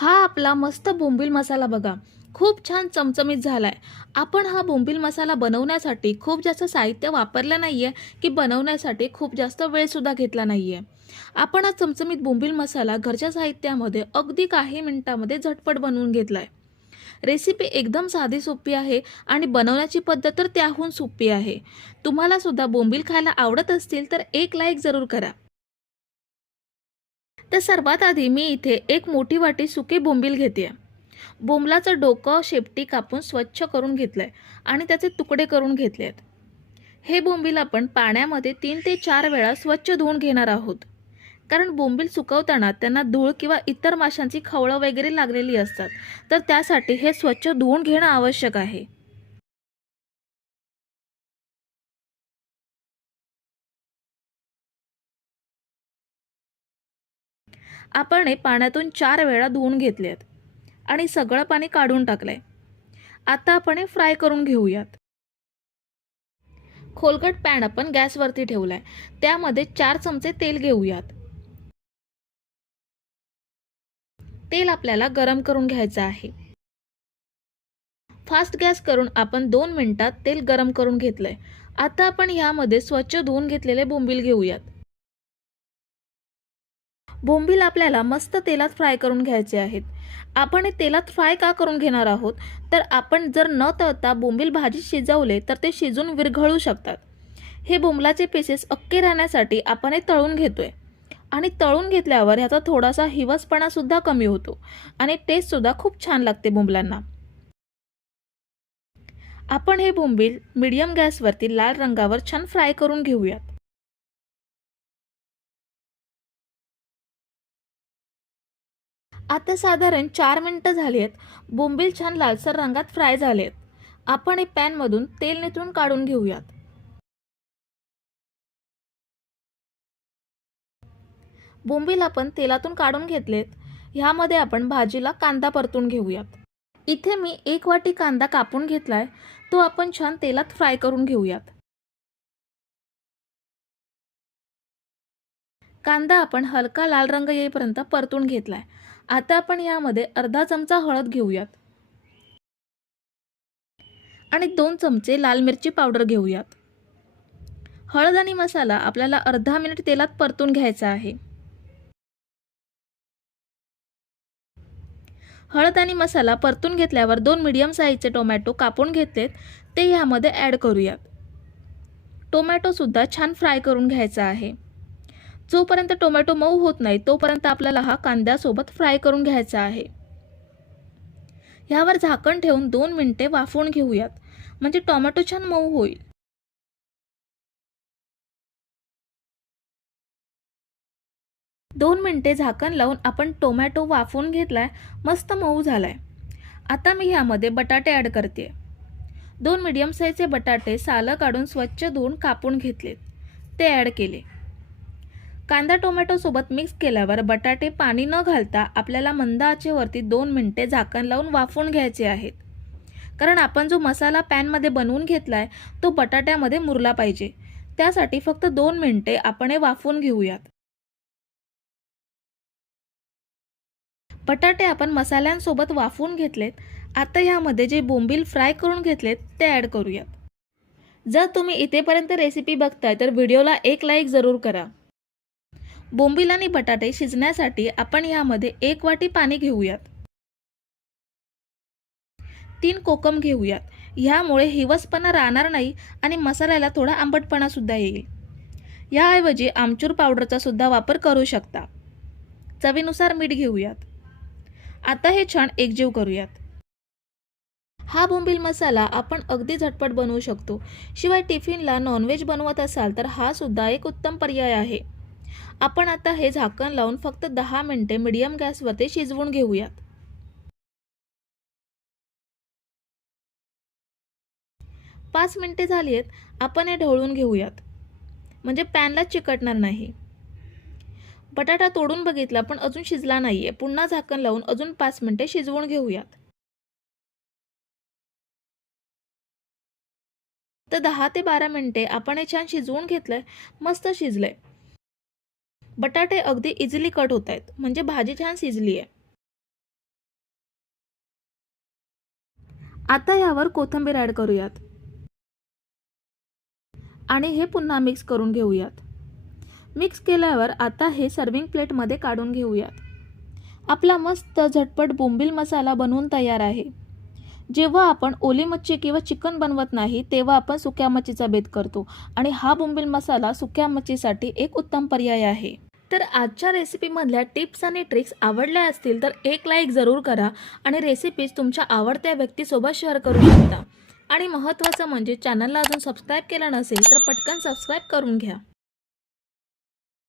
हा आपला मस्त बोंबील मसाला बघा. खूप छान चमचमीत झाला आहे आपण हा बोंबील मसाला बनवण्यासाठी खूप जास्त साहित्य वापरलं नाही आहे की बनवण्यासाठी खूप जास्त वेळसुद्धा घेतला नाही आहे आपण हा चमचमीत बोंबील मसाला घरच्या साहित्यामध्ये अगदी काही मिनिटामध्ये झटपट बनवून घेतला आहे रेसिपी एकदम साधी सोपी आहे आणि बनवण्याची पद्धत तर त्याहून सोपी आहे. तुम्हाला सुद्धा बोंबील खायला आवडत असतील तर एक लाईक जरूर करा. तर सर्वात आधी मी इथे एक मोठी वाटी सुकी बोंबील घेते आहे बोंबलाचं डोकं शेपटी कापून स्वच्छ करून घेतलं आहे आणि त्याचे तुकडे करून घेतले आहेत हे बोंबील आपण पाण्यामध्ये तीन ते चार वेळा स्वच्छ धुवून घेणार आहोत. कारण बोंबील सुकवताना त्यांना धूळ किंवा इतर माशांची खवळं वगैरे लागलेली असतात. तर त्यासाठी हे स्वच्छ धुवून घेणं आवश्यक आहे. आपण हे पाण्यातून चार वेळा धुवून घेतले आहेत आणि सगळं पाणी काढून टाकलंय. आता आपण हे फ्राय करून घेऊयात. खोलगट पॅन आपण गॅसवरती ठेवलाय. त्यामध्ये चार चमचे तेल घेऊयात. तेल आपल्याला गरम करून घ्यायचं आहे. फास्ट गॅस करून आपण दोन मिनिटात तेल गरम करून घेतलंय. आता आपण ह्यामध्ये स्वच्छ धुवून घेतलेले बोंबील घेऊयात. बोंबील आपल्याला मस्त तेलात फ्राय करून घ्यायचे आहेत. आपण हे तेलात फ्राय का करून घेणार आहोत? तर आपण जर न तळता बोंबील भाजी शिजवले तर ते शिजून विरघळू शकतात. हे बोंबलाचे पीसेस अक्के राहण्यासाठी आपण हे तळून घेतोय. आणि तळून घेतल्यावर ह्याचा थोडासा हिवसपणासुद्धा कमी होतो आणि टेस्टसुद्धा खूप छान लागते बोंबलांना. आपण हे बोंबील मीडियम गॅसवरती लाल रंगावर छान फ्राय करून घेऊयात. आता साधारण चार मिनटं झाली आहेत बोंबील छान लालसर रंगात फ्राय झाले आहेत आपण हे पॅनमधून तेल निथळून काढून घेऊयात. बोंबील आपण तेलातून काढून घेतलेत. ह्यामध्ये आपण भाजीला कांदा परतून घेऊयात. इथे मी एक वाटी कांदा कापून घेतलाय. तो आपण छान तेलात फ्राय करून घेऊयात. कांदा आपण हलका लाल रंग येईपर्यंत परतून घेतलाय. आता आपण यामध्ये अर्धा चमचा हळद घेऊयात. आणि दोन चमचे लाल मिरची पावडर घेऊयात. हळद आणि मसाला आपल्याला अर्धा मिनिट तेलात परतून घ्यायचा आहे. हळद आणि मसाला परतून घेतल्यावर दोन मीडियम साईजचे टोमॅटो कापून घेतलेत. ते ह्यामध्ये ॲड करूयात. टोमॅटोसुद्धा छान फ्राय करून घ्यायचा आहे. जोपर्यंत टोमॅटो मऊ होत नाही तोपर्यंत आपल्याला हा कांद्यासोबत फ्राय करून घ्यायचा आहे. ह्यावर झाकण ठेवून दोन मिनिटे वाफवून घेऊयात. म्हणजे टोमॅटो छान मऊ होईल. दोन मिनिटे झाकण लावून आपण टोमॅटो वाफवून घेतलाय मस्त मऊ झालाय. आता मी ह्यामध्ये बटाटे ॲड करते. दोन मिडियम साईजचे बटाटे सालं काढून स्वच्छ धुवून कापून घेतलेत. ते ॲड केले. कांदा टोमॅटोसोबत मिक्स केल्यावर बटाटे पाणी न घालता आपल्याला मंद आचेवरती दोन मिनटे झाकण लावून वाफवून घ्यायचे आहेत. कारण आपण जो मसाला पॅनमध्ये बनवून घेतला आहे तो बटाट्यामध्ये मुरला पाहिजे. त्यासाठी फक्त दोन मिनटे आपण हे वाफून घेऊयात. बटाटे आपण मसाल्यांसोबत वाफवून घेतलेत. आता ह्यामध्ये जे बोंबील फ्राय करून घेतलेत ते ॲड करूयात. जर तुम्ही इथेपर्यंत रेसिपी बघताय तर व्हिडिओला एक लाईक जरूर करा. बोंबील आणि बटाटे शिजण्यासाठी आपण यामध्ये एक वाटी पाणी घेऊयात. तीन कोकम घेऊयात. ह्यामुळे हिवसपणा राहणार नाही आणि मसाल्याला थोडा आंबटपणा सुद्धा येईल. याऐवजी आमचूर पावडरचा सुद्धा वापर करू शकता. चवीनुसार मीठ घेऊयात. आता हे छान एकजीव करूयात. हा बोंबील मसाला आपण अगदी झटपट बनवू शकतो. शिवाय टिफिनला नॉनव्हेज बनवत असाल तर हा सुद्धा एक उत्तम पर्याय आहे. आपण आता हे झाकण लावून फक्त दहा मिनिटे मिडियम गॅसवरती शिजवून घेऊयात. पाच मिनिटे झाली आहेत आपण हे ढवळून घेऊयात. म्हणजे पॅनला चिकटणार नाही. बटाटा तोडून बघितला पण अजून शिजला नाहीये. पुन्हा झाकण लावून अजून पाच मिनिटे शिजवून घेऊयात. तर दहा ते बारा मिनिटे आपण हे छान शिजवून घेतलंय मस्त शिजलंय. बटाटे अगदी इझिली कट होत आहेत. म्हणजे भाजी छान शिजली आहे. आता यावर कोथिंबीर ॲड करूयात. आणि हे पुन्हा मिक्स करून घेऊयात. मिक्स केल्यावर आता हे सर्विंग प्लेटमध्ये काढून घेऊयात. आपला मस्त झटपट बोंबील मसाला बनवून तयार आहे. जेव्हा आपण ओली मच्छी किंवा चिकन बनवत नाही तेव्हा आपण सुक्या मच्छीचा बेत करतो. आणि हा बोंबील मसाला सुक्या मच्छीसाठी एक उत्तम पर्याय आहे. तर आजच्या रेसिपीमधल्या टिप्स आणि ट्रिक्स आवडल्या असतील तर एक लाईक जरूर करा आणि रेसिपीज तुमच्या आवडत्या व्यक्तीसोबत शेअर करू शकता. आणि महत्त्वाचं म्हणजे चॅनलला अजून सबस्क्राईब केलं नसेल तर पटकन सबस्क्राईब करून घ्या.